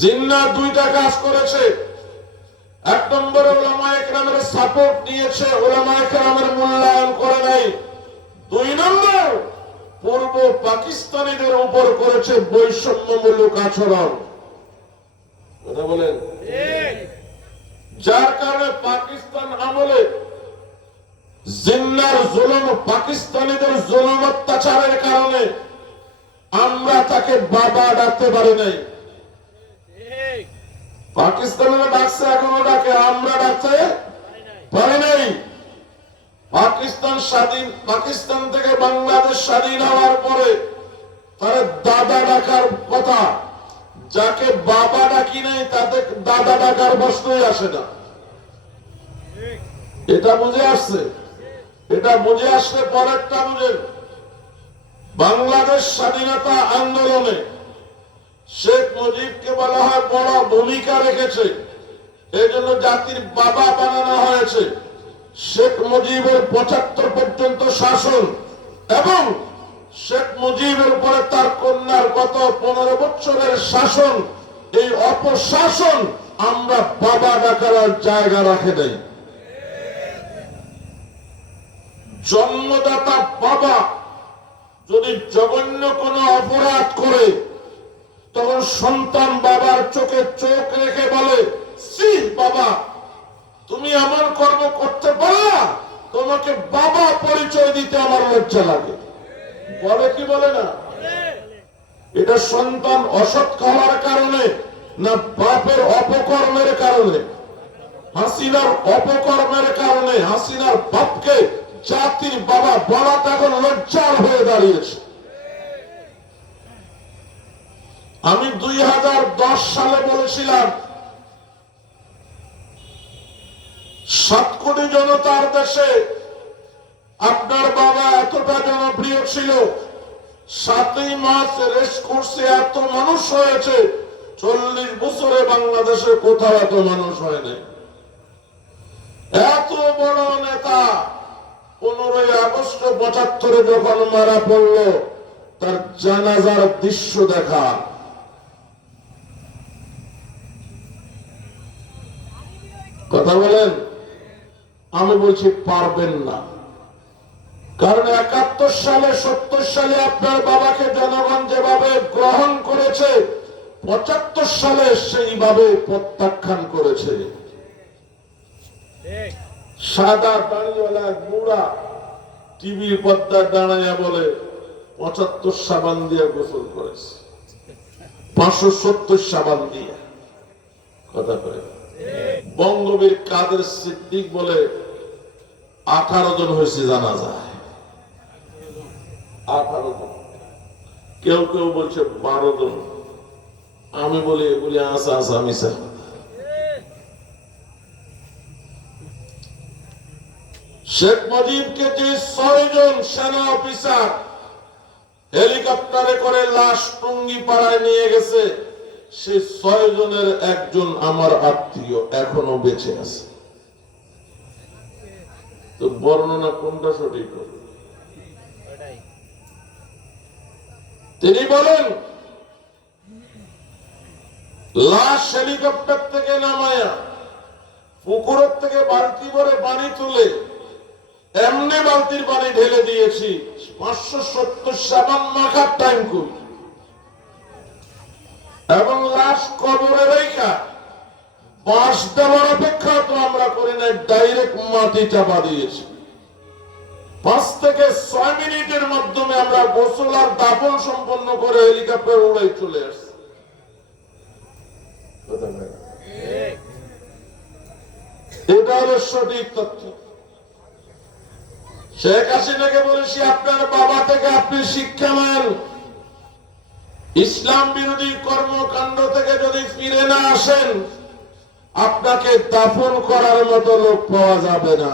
জিন্নাহ দুইটা কাজ করেছে। এক নম্বরে উলামায়ে কেরামের সাপোর্ট নিয়েছে, উলামায়ে কেরামের মূল্যায়ন করে নাই। দুই নম্বর, পূর্ব পাকিস্তানিদের উপর করেছে বৈষম্যমূলক আচরণ। কথা বলেন। যার কারণে পাকিস্তান আমলে জিন্নাহর জুলুম, পাকিস্তানিদের জুলুম অত্যাচারের কারণে আমরা তাকে বাবা ডাকতে পারি নাই। পাকিস্তানের ডাকছে, এখনো ডাকে, আমরা ডাকতে পারি নাই। পাকিস্তান স্বাধীন, পাকিস্তান থেকে বাংলাদেশ স্বাধীন হওয়ার পরে তারা দাদা ডাকার কথা, যাকে বাবা ডাকি নাই তাদের দাদা ডাকার প্রশ্নই আসে না। এটা বুঝে আসছে। এটা বুঝে আসলে পরেরটা বুঝেন। বাংলাদেশ স্বাধীনতা আন্দোলনে শেখ মুজিবকে বলা হয় বড় ভূমিকা রেখেছে, এই জন্য জাতির বাবা বানানো হয়েছে। শেখ মুজিবের ৭৫ পর্যন্ত শাসন এবং শেখ মুজিবের পরে তার কন্যার গত ১৫ বছরের শাসন, এই অপশাসন আমরা বাবা ডাকার জায়গা রাখে নাই। জন্মদাতা বাবা যদি জঘন্য কোনো অপরাধ করে, তখন সন্তান বাবার চোখে চোখ রেখে বলে, সি বাবা, তুমি এমন কর্ম করতে পারলা, তোমাকে বাবা পরিচয় দিতে আমার লজ্জা লাগে। বলে কি বলে না? এটা সন্তান অসৎ হওয়ার কারণে না বাপের অপকর্মের কারণে? হাসিনার অপকর্মের কারণে হাসিনার বাপকে জাতির বাবা বলাটা এখন লজ্জার হয়ে দাঁড়িয়েছে। আমি ২০১০ সালে বলেছিলাম ৭ কোটি জনতার দেশে আপনার বাবা এতটা জনপ্রিয় ছিল, ৭ই মার্চ রেস কোর্সে এত মানুষ হয়েছে, ৪০ বছরে বাংলাদেশে কোথাও এত মানুষ হয়নি। এত বড় নেতা ১৫ই আগস্ট ৭৫ যখন মারা পড়ল, তার জানাজার দৃশ্য দেখা, কথা বলেন। আমি বলছি পারবেন না, কারণ ৭১ সালে ৭০ সালে আপনার বাবাকে জনগণ যেভাবে গ্রহণ করেছে, ৭৫ সালে সেইভাবে প্রত্যাখ্যান করেছে। সাদা দাড়িওয়ালা বুড়া টিভির পর্দায় দাঁড়াইয়া বলে ৭৫ সাবান দিয়ে গোসল করেছে, ৫৭০ সাবান দিয়ে। কথা বলে। বঙ্গবীর কাদের সিদ্দিক বলে ১৮ জন হয়েছে জানাজা, ১৮ জন। কেউ কেউ বলছে ১২ জন। আমি বলি এগুলি আসা আসা মিশা। শেখ মুজিবকে যে ৬ জন সেনা অফিসার হেলিকপ্টারে করে লাশ টুঙ্গি পাড়ায় নিয়ে গেছে, সে ৬ জনের একজন আমার আত্মীয়, এখনো বেঁচে আছে। তো বর্ণনা কোনটা সঠিক? তিনি বলেন লাশ হেলিকপ্টার থেকে নামায়া পুকুরের থেকে বালতি ভরে পানি তুলে এমনি বালতির পানি ঢেলে দিয়েছি, ৫৭০ সাবান মাখার টাইম করি, এবং লাশ কবরে রেখা বাঁশ দেওয়ার অপেক্ষা তো আমরা করি নাই, ডাইরেক্ট মাটি চাপা দিয়েছি। ৫ থেকে ৬ মিনিটের মাধ্যমে আমরা গোসল আর দাফন সম্পন্ন করে হেলিকপ্টার উড়াই চলে আসছি। এটা হলো সঠিক তথ্য। শেখ হাসিনাকে বলেছি, আপনার বাবা থেকে আপনি শিক্ষা নেন, ইসলাম বিরোধী কর্মকাণ্ড থেকে যদি ফিরে না আসেন, আপনাকে দাফন করার মতো লোক পাওয়া যাবে না।